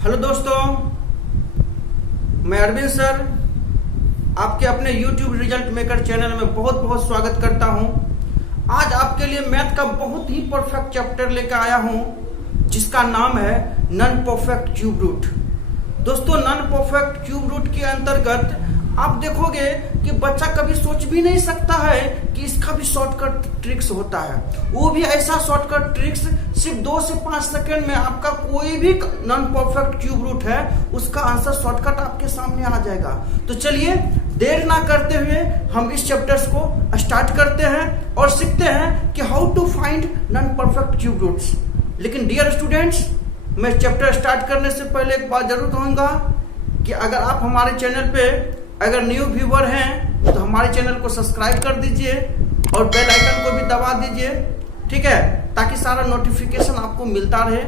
Hello दोस्तों, मैं Arvind sir आपके अपने YouTube रिजल्ट मेकर चैनल में बहुत बहुत स्वागत करता हूं। आज आपके लिए मैथ का बहुत ही परफेक्ट चैप्टर लेकर आया हूं जिसका नाम है नॉन परफेक्ट क्यूब रूट। दोस्तों, नॉन परफेक्ट क्यूब रूट के अंतर्गत आप देखोगे कि बच्चा कभी सोच भी नहीं सकता है कि इसका भी शॉर्टकट ट्रिक्स होता है। वो भी ऐसा शॉर्टकट ट्रिक्स सिर्फ 2 से 5 सेकंड में आपका कोई भी नॉन परफेक्ट क्यूब रूट है उसका आंसर शॉर्टकट आपके सामने आ जाएगा। तो चलिए देर ना करते हुए हम इस चैप्टर्स को स्टार्ट करते हैं और सीखते हैं कि how to find non perfect cube roots. लेकिन डियर स्टूडेंट्स, मैं चैप्टर स्टार्ट करने से पहले एक बात जरूर कहूंगा कि अगर आप हमारे चैनल पे अगर न्यू व्यूअर हैं तो हमारे चैनल को सब्सक्राइब कर दीजिए और बेल आइकन को भी दबा दीजिए, ठीक है, ताकि सारा नोटिफिकेशन आपको मिलता रहे।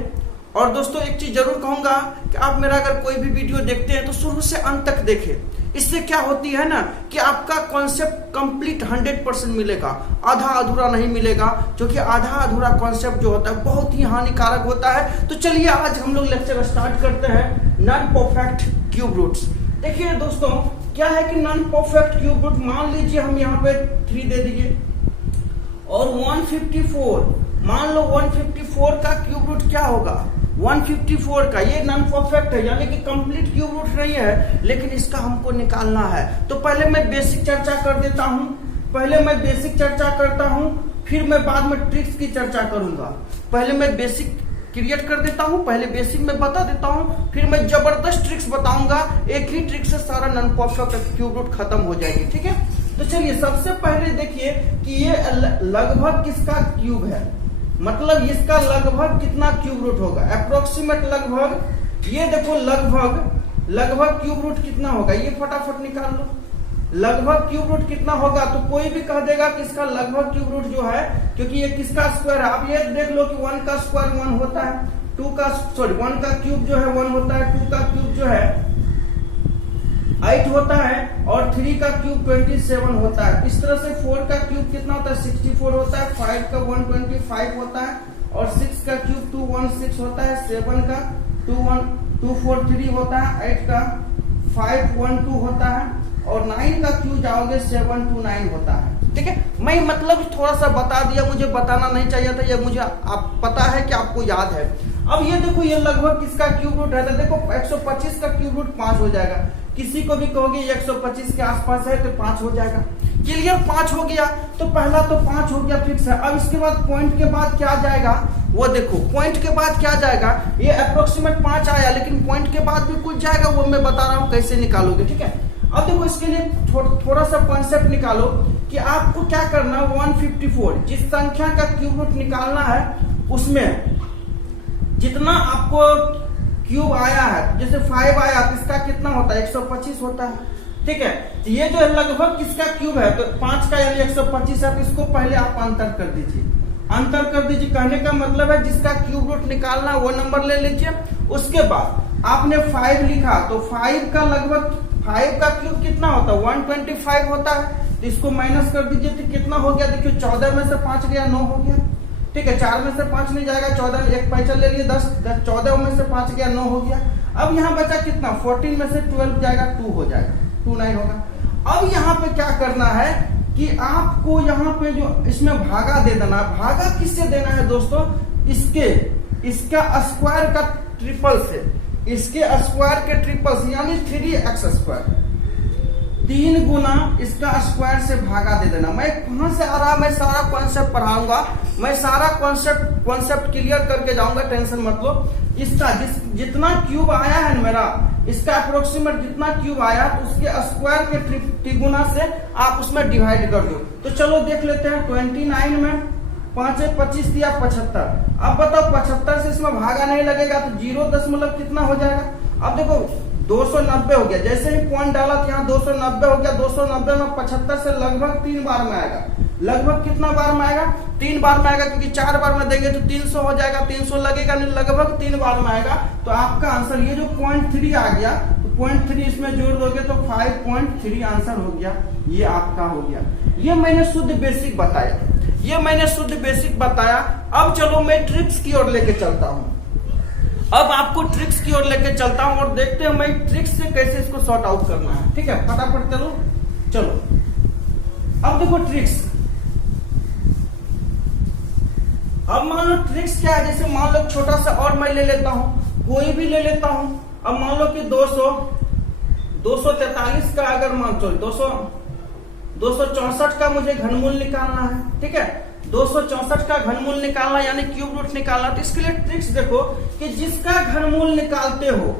और दोस्तों, एक चीज जरूर कहूंगा कि आप मेरा अगर कोई भी वीडियो देखते हैं तो शुरू से अंत तक देखें। इससे क्या होती है ना कि आपका कॉन्सेप्ट कंप्लीट 100% मिलेगा, आधा अधूरा नहीं मिलेगा, क्योंकि आधा अधूरा कॉन्सेप्ट जो होता है बहुत ही हानिकारक होता है। तो चलिए आज हम लोग लेक्चर स्टार्ट करते हैं नॉन परफेक्ट क्यूब रूट्स। देखिए दोस्तों, क्या है कि नॉन परफेक्ट क्यूब रूट, मान लीजिए हम यहाँ पे 3 दे दिए और 154, मान लो 154 का क्यूब रूट क्या होगा, 154 का, ये नॉन परफेक्ट है यानी कि कंप्लीट क्यूब रूट नहीं है, लेकिन इसका हमको निकालना है। तो पहले मैं बेसिक चर्चा कर देता हूं, फिर मैं बाद में ट्रिक्स की चर्चा करूंगा। पहले मैं बेसिक क्रिएट कर देता हूं, पहले बेसिक में बता देता हूं, फिर मैं जबरदस्त ट्रिक्स बताऊंगा। एक ही ट्रिक से सारा नॉन परफेक्ट क्यूब रूट खत्म हो जाएगी, ठीक है। तो चलिए सबसे पहले देखिए कि ये लगभग किसका क्यूब है, मतलब इसका लगभग कितना क्यूब रूट होगा, अप्रोक्सीमेट लगभग। ये देखो लगभग क्यूब रूट कितना होगा, ये फटाफट निकाल लो। लगभग क्यूब रूट कितना होगा, तो कोई भी कह देगा कि इसका लगभग क्यूब रूट जो है, क्योंकि ये किसका स्क्वायर है, आप ये देख लो कि 1 का स्क्वायर 1 होता है, 1 का क्यूब जो है 1 होता है, 2 का क्यूब जो है 8 होता है और 3 का क्यूब 27 होता है। इस तरह से 4 का क्यूब कितना होता है, 64 होता है, 5 का 125 होता है और 6 का क्यूब 216 होता है, 7 का 243 होता है, 8 का 512 होता है और 9 का क्यूब जाओगे 729 होता है, ठीक है। मैं मतलब थोड़ा सा बता दिया, मुझे बताना नहीं चाहिए था, ये मुझे आप पता है कि आपको याद है। अब ये देखो ये लगभग किसका क्यूब रूट है, देखो 125 का क्यूब रूट 5 हो जाएगा। किसी को भी कहोगे 125 के आसपास है तो 5 हो जाएगा। क्लियर, 5 हो गया तो पहला तो 5 हो गया फिक्स है। अब इसके बाद पॉइंट के बाद क्या जाएगा, वो देखो पॉइंट के बाद क्या जाएगा, ये अप्रोक्सीमेट 5 आया, लेकिन पॉइंट के बाद भी कुछ जाएगा, वो मैं बता रहा हूँ कैसे निकालोगे, ठीक है। अब देखो इसके लिए थोड़ा सा कॉन्सेप्ट निकालो कि आपको क्या करना है। 154 जिस संख्या का क्यूब रूट निकालना है उसमें जितना आपको क्यूब आया है, जैसे 5 आया तो इसका कितना होता है, 125 होता है, ठीक है। ये जो लगभग किसका क्यूब है, तो 5 का यानी 125 है, तो इसको पहले आप अंतर कर दीजिए। कहने का मतलब है जिसका क्यूब रूट निकालना वो नंबर ले लीजिए। उसके बाद आपने 5 लिखा तो 5 का लगभग 5 का क्यूब कितना होता है, 125 होता है, तो इसको माइनस कर दीजिए तो कितना हो गया, देखिए 14 में से 5 गया 9 हो गया, ठीक है। 4 में से 5 नहीं जाएगा, 14 में एक पैसा ले लिए 10, 14 में से 5 गया 9 हो गया। अब यहाँ बचा कितना, 14 में से 12 जाएगा 2 हो जाएगा, 29 होगा। अब यहाँ पे क्या करना है कि आपको यहाँ पे जो इसमें भागा दे देना, भागा किससे देना है दोस्तों, इसका स्क्वायर का ट्रिपल से, इसके स्क्वायर के ट्रिपल से यानी 3x स्क्वायर, 3 गुना इसका स्क्वायर से भागा दे देना। मैं कहां से आ रहा, मैं सारा कॉन्सेप्ट पढ़ाऊंगा, मैं सारा कॉन्सेप्ट क्लियर करके जाऊंगा, टेंशन मत लो। इसका जितना क्यूब आया है ना मेरा, इसका अप्रोक्सीमेट जितना क्यूब आया उसके स्क्वायर के त्रिगुना से आप उसमें डिवाइड कर दो। तो चलो देख लेते हैं, 29 में 5 से 25 दिया 75। अब बताओ 75 से इसमें भागा नहीं लगेगा तो 0 कितना हो जाएगा। अब देखो 290 हो गया, जैसे ही पॉइंट डाला तो यहाँ 290 हो गया, 290 में 75 से लगभग 3 बार में आएगा। लगभग कितना बार में आएगा, 3 बार में आएगा, क्योंकि 4 बार में देंगे तो 300 हो जाएगा, 300 लगेगा नहीं, लगभग 3 बार में आएगा। तो आपका आंसर ये जो 0.3 आ गया, तो 0.3 इसमें जोड़ दोगे तो 5.3 आंसर हो गया, ये आपका हो गया। ये मैंने शुद्ध बेसिक बताया। अब चलो मैं ट्रिक्स की ओर लेके चलता हूं। अब आपको ट्रिक्स की ओर लेके चलता हूं और देखते हैं मैं ट्रिक्स से कैसे इसको सॉर्ट आउट करना है। ठीक है, फटाफट चलो चलो। अब देखो ट्रिक्स, अब मान लो ट्रिक्स क्या है, जैसे मान लो छोटा सा और मैं ले लेता हूं, कोई भी ले लेता हूं। अब मान लो कि 243 का अगर मान चलो 264 का मुझे घनमूल निकालना है। ठीक है, 264 का घनमूल निकालना यानी क्यूब रूट निकालना। तो इसके लिए ट्रिक्स देखो कि जिसका घनमूल निकालते हो,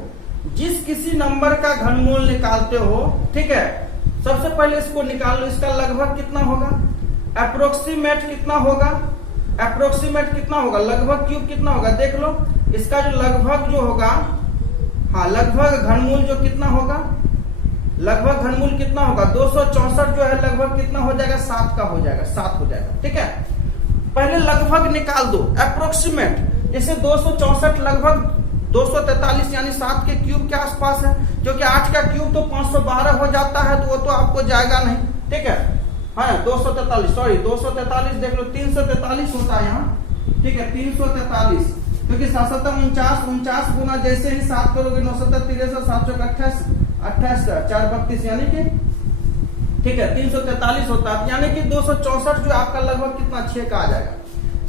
जिस किसी नंबर का घनमूल निकालते हो, ठीक है, सबसे पहले इसको निकाल लो। इसका लगभग कितना होगा, अप्रोक्सीमेट कितना होगा, अप्रोक्सीमेट कितना होगा, लगभग क्यूब कितना होगा, देख लो। इसका जो लगभग जो होगा, हाँ लगभग घनमूल जो कितना होगा, लगभग घनमूल कितना होगा, 264 जो है लगभग कितना हो जाएगा, 7 का हो जाएगा, 7 हो जाएगा। ठीक है, पहले लगभग निकाल दो, अप्रोक्सीमेट। जैसे 264 लगभग 243 यानी 7 के क्यूब के आसपास है, क्योंकि 8 का क्यूब तो 512 हो जाता है, तो वो तो आपको जाएगा नहीं। ठीक है, हाँ 243 सॉरी 243 देख लो, 343 होता है यहाँ। ठीक है, 343, क्योंकि 7 49 गुना जैसे ही 7 करोगे 9 7 63 7 28 28 4 32 यानी कि ठीक है 343 होता है, यानी कि 264 जो आपका लगभग कितना 6 का आ जाएगा,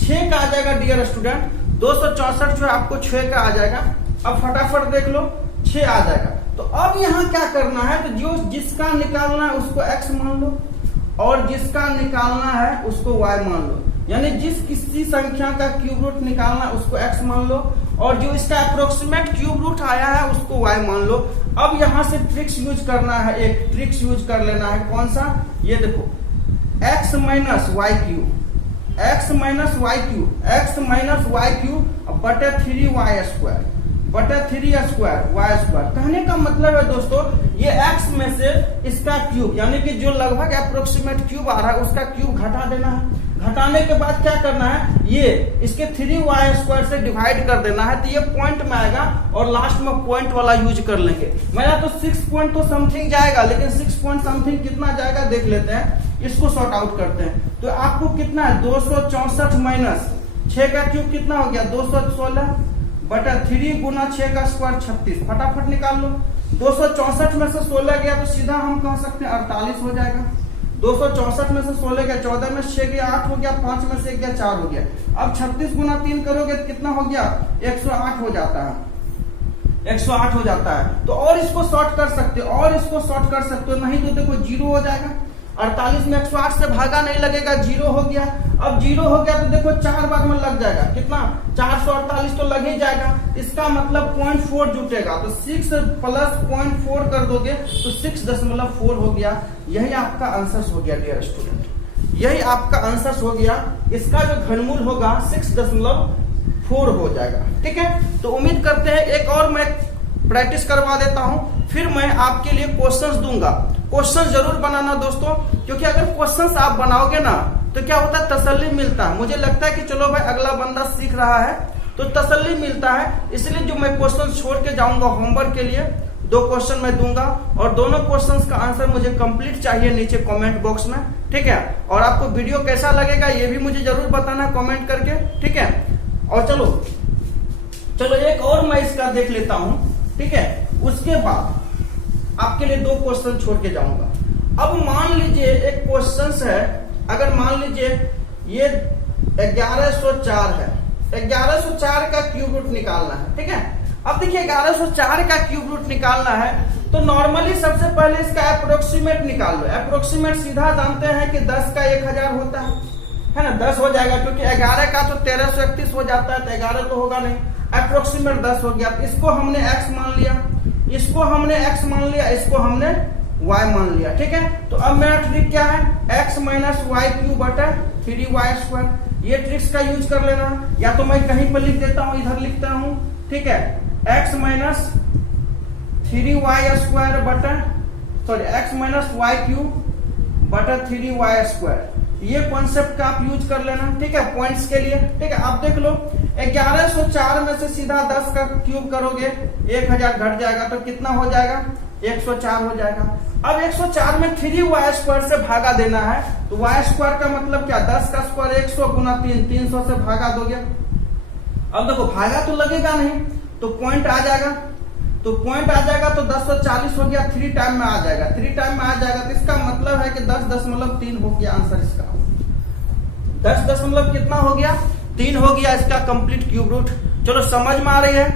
6 का आ जाएगा डियर स्टूडेंट। 264 जो आपको 6 का आ जाएगा। अब फटाफट देख लो 6 आ जाएगा। तो अब यहाँ क्या करना है, तो जो जिसका निकालना है उसको x मान लो और जिसका निकालना है उसको y मान लो, यानी जिस किसी संख्या का क्यूब रूट निकालना है उसको x मान लो और जो इसका अप्रोक्सीमेट क्यूब रूट आया है उसको y मान लो। अब यहां से ट्रिक्स यूज करना है, एक ट्रिक्स यूज कर लेना है। कौन सा, ये देखो x minus Y cube, x minus Y cube, x minus Y cube बटे 3y स्क्वायर बटे 3 स्क्वायर वाई स्क्वायर। कहने का मतलब है दोस्तों, ये x में से इसका क्यूब यानी कि जो लगभग अप्रोक्सीमेट क्यूब आ रहा है उसका क्यूब घटा देना है। घटाने के बाद क्या करना है, ये इसके 3y स्क्वायर से डिवाइड कर देना है, तो ये पॉइंट में आएगा और लास्ट में पॉइंट वाला यूज कर लेंगे। मेरा तो 6 पॉइंट तो समथिंग जाएगा, लेकिन 6 पॉइंट समथिंग कितना जाएगा देख लेते हैं, इसको सॉर्ट आउट करते हैं। तो आपको कितना है, 264 माइनस 6 का क्यूब कितना हो गया, 216 बटा 3 गुना 6 का स्क्वायर 36। फटाफट निकाल लो। 264 में से 16 गया तो सीधा हम कह सकते हैं 48 हो जाएगा। 264 में से 16 गया, 14 में 6 गया 8 हो गया, 5 में से 1 गया 4 हो गया। अब 36 गुना 3 करोगे तो कितना हो गया, 108 हो जाता है, 108 हो जाता है। तो और इसको सॉर्ट कर सकते हो, और इसको सॉर्ट कर सकते हो, नहीं तो देखो 0 हो जाएगा। 48 में 108 से भागा नहीं लगेगा, 0 हो गया। अब 0 हो गया तो देखो 4 बार में लग जाएगा, कितना 448 तो लग ही जाएगा। इसका मतलब 0.4 जुटेगा, तो 6 प्लस 0.4 कर दोगे तो 6.4 हो गया। यही आपका आंसर हो गया डियर स्टूडेंट, यही आपका आंसर हो गया। इसका जो घनमूल होगा 6.4 हो जाएगा। ठीक है, तो उम्मीद करते हैं एक और मैं प्रैक्टिस करवा देता हूं, फिर मैं आपके लिए क्वेश्चंस दूंगा। क्वेश्चन जरूर बनाना दोस्तों, क्योंकि अगर क्वेश्चंस आप बनाओगे ना तो क्या होता है, तसल्ली मिलता है। मुझे लगता है कि चलो भाई अगला बंदा सीख रहा है तो तसल्ली मिलता है। इसलिए जो मैं क्वेश्चन छोड़ के जाऊंगा होमवर्क के लिए, 2 क्वेश्चन मैं दूंगा और दोनों क्वेश्चंस का आंसर मुझे कंप्लीट चाहिए नीचे कमेंट बॉक्स में। ठीक है, और आपको वीडियो कैसा लगेगा ये भी मुझे जरूर बताना कमेंट करके। ठीक है, और चलो एक और मैं इसका देख लेता हूं। ठीक है, उसके बाद आपके लिए 2 क्वेश्चन छोड़ के जाऊंगा। अब मान लीजिए एक क्वेश्चन है, अगर मान लीजिए ये 1104 है, 1104 का क्यूब रूट निकालना है। ठीक है, अब देखिए 1104 का क्यूब रूट निकालना है तो नॉर्मली सबसे पहले इसका अप्रोक्सीमेट निकाल लो। अप्रोक्सीमेट सीधा जानते हैं कि 10 का 1000 होता है ना, 10 हो जाएगा, क्योंकि 11 का तो 1331 हो जाता है, तो 11 तो होगा नहीं। अप्रोक्सीमेट 10 हो गया, इसको हमने x मान लिया, इसको हमने x मान लिया, इसको हमने y मान लिया। ठीक है, तो अब मेरा ट्रिक क्या है, x माइनस वाई क्यूब बटा 3y स्क्वायर। ये ट्रिक्स का यूज कर लेना, या तो मैं कहीं पर लिख देता हूं, इधर लिखता हूं। ठीक है, x माइनस 3y स्क्वायर बटा x माइनस वाई क्यूब बटा 3y स्क्वायर। ये कॉन्सेप्ट का आप यूज कर लेना। ठीक है, पॉइंट्स के लिए। ठीक है, आप देख लो 1104 में से सीधा 10 का क्यूब करोगे 1000 घट जाएगा, तो कितना हो जाएगा, 104 हो जाएगा। अब 104 में 3y स्क्वायर से भागा देना है, तो y स्क्वायर का मतलब क्या, 10 का स्क्वायर 100 गुना 3, 300 से भागा दोगे। अब देखो भागा तो लगेगा नहीं, तो पॉइंट आ जाएगा, तो पॉइंट आ जाएगा तो 1040 हो गया, 3 टाइम में आ जाएगा, 3 टाइम में आ जाएगा। तो इसका मतलब है कि 10.3 हो गया आंसर इसका। 10 कितना हो गया, 3 हो गया इसका कंप्लीट क्यूब रूट। चलो समझ में आ रही है,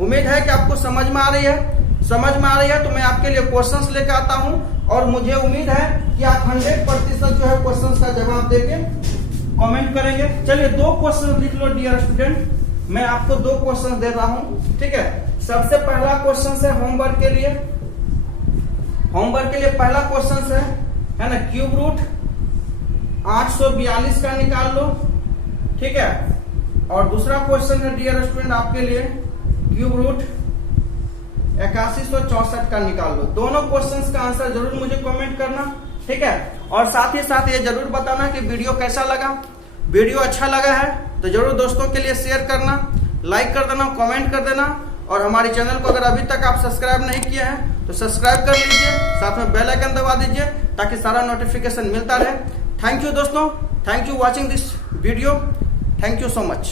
उम्मीद है कि आपको समझ में आ रही है। समझ में आ रही है तो मैं आपके लिए क्वेश्चंस लेकर आता हूं और मुझे उम्मीद है कि आप 100% जो है क्वेश्चंस का जवाब देके कमेंट करेंगे। चलिए 2 क्वेश्चन लिख लो डियर स्टूडेंट, मैं आपको 2 क्वेश्चन दे रहा हूं, ठीक है। सबसे पहला क्वेश्चन है होमवर्क के लिए, होमवर्क के लिए पहला क्वेश्चन है ना, क्यूब रूट 842 का निकाल लो, ठीक है। और दूसरा क्वेश्चन है डियर स्टूडेंट आपके लिए क्यूब रूट 8164 का निकाल लो। दोनों क्वेश्चंस का आंसर जरूर मुझे कमेंट करना, ठीक है। और साथ ही साथ ये जरूर बताना कि वीडियो कैसा लगा। वीडियो अच्छा लगा है तो जरूर दोस्तों के लिए शेयर करना, लाइक कर देना, कमेंट कर देना। और हमारे चैनल को अगर अभी तक आप सब्सक्राइब नहीं किए हैं तो सब्सक्राइब कर लीजिए, साथ में बेल आइकन दबा दीजिए ताकि सारा नोटिफिकेशन मिलता रहे। थैंक यू दोस्तों, thank you watching this video, thank you so much.